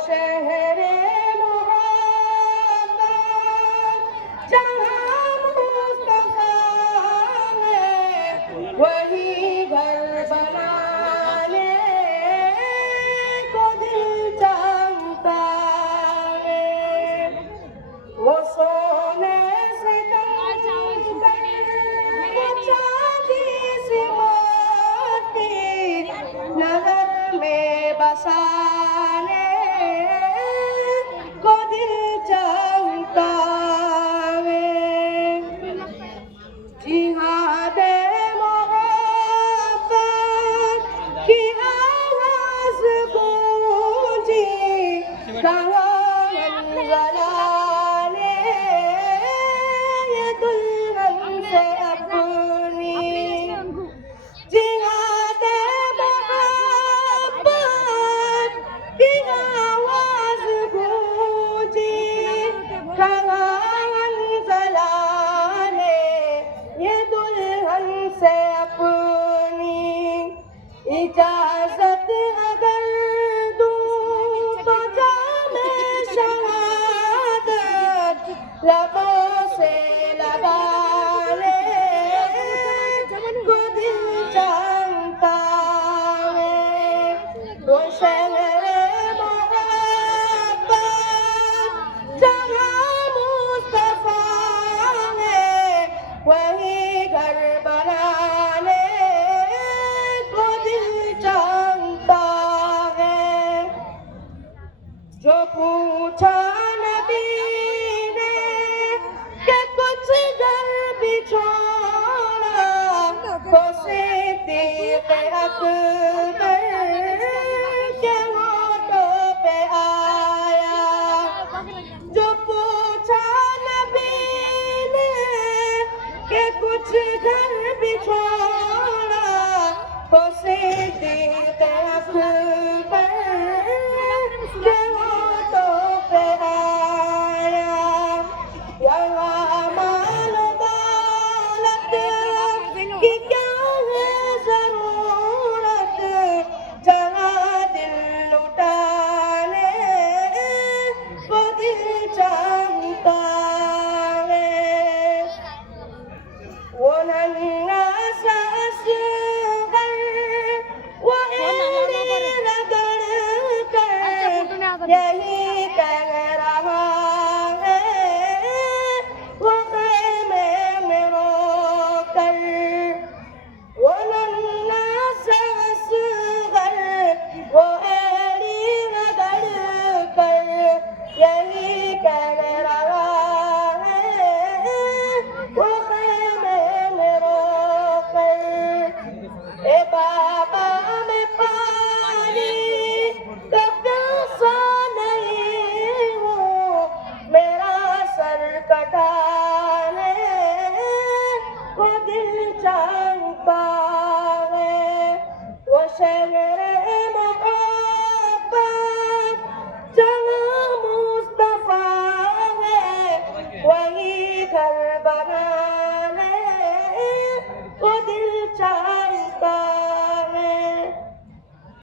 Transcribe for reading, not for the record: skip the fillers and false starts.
शहरे मोहब्बत जहाँ मुस्तफा है वही घर बनाने को दिल चाहता है। वो सोने से चांदी सी मोती नजर में बसाने को दिल चाहता है। जिहादे मोहब्बत की आवाज गूंजी कहाँ मंज़लाने ये दुल्हन से अपनी। जिहादे मोहब्बत की आवाज गूंजी कहाँ मंज़लाने ये दुल्हन से अपनी। इजाजत अगर दूं तो जामे शहादत लबों से लगा ले को दिल जानता है। वो शहरे मोहब्बत जहाँ मुस्तफा है वही घर बनाने को दिल जानता है। जो पूछा